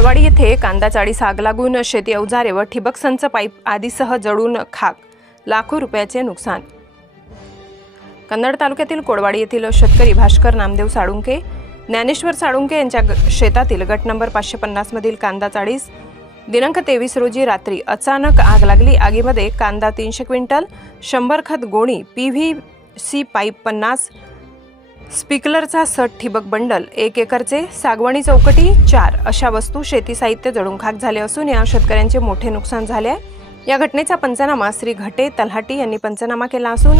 कोळवाडी येथे कांदा चाळीस आग लागून शेती अवजारे व ठिबक संच पाईप आदीसह जळून खाक, लाखो रुपयाचे नुकसान। कन्नड तालुक्यातील कोळवाडी येथील शेतकरी भास्कर नामदेव साळुंके, ज्ञानेश्वर साळुंके यांच्या शेतातील गट नंबर 550 मधील कांदा चाळीस दिनांक 23 रोजी रात्री अचानक आग लागली। आगीमध्ये कांदा 300 क्विंटल, 100 खत गोणी, PVC पाईप 50, स्पिकलरचा सट ठिबक बंडल, 1 एकरचे सागवानी चौकटी 4 अशा वस्तू शेती साहित्य जळून खाक झाले असून या शेतकऱ्यांचे मोठे नुकसान झाले आहे। या घटनेचा पंचनामा श्री घटे तलाठी यांनी पंचनामा केला असून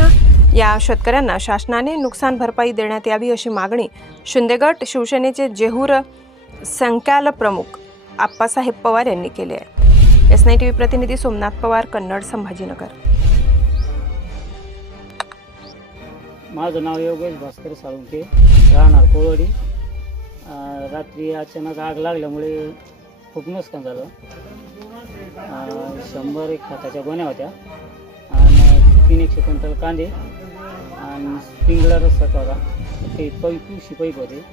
या शेतकऱ्यांना शासनाने नुकसान भरपाई देण्यात यावी अशी मागणी शिंदेगट शिवसेनेचे जेहूर संख्याल प्रमुख आप्पासाहेब पवार यांनी केली आहे। S9 TV प्रतिनिधी सोमनाथ पवार, कन्नड, संभाजीनगर। माझं नाव योगेश भास्कर साळुंके, राहणार कोळवाडी। रात्री अचानक आग लागल्यामुळे खूप नुकसान झालं। 100 खताच्या गोण्या होत्या आणि 300 क्विंटल कांदे आणि स्प्रिंकलर सट होता, ते PVC पाईप होते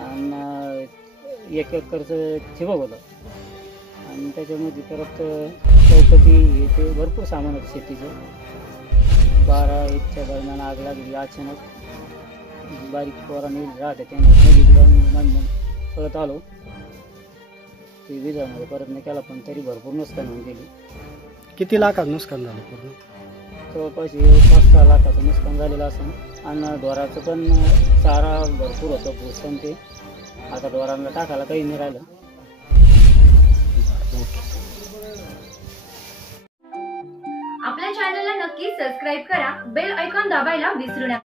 आणि 1 एकरचं ठिबक होतं आणि त्याच्यामध्ये परत चौकटी हे ते भरपूर सामान होतं शेतीचं। 12-1च्या दरम्यान आग लागली अचानक। बारीक पोरांनी राहते त्यांना पळत आलो, ते विझवण्याचा प्रयत्न केला पण तरी भरपूर नुकसान होऊन गेली। किती लाखाचं नुकसान झालं पूर्ण? जवळपास 5-6 लाखाचं नुकसान झालेलं असं आणि ढोराचं पण चारा भरपूर होतं, भूसन ते आता ढोरांना टाकायला काही नाही राहिलं। आपल्या चॅनलला नक्की सबस्क्राइब करा, बेल आयकॉन दाबायला विसरू नका।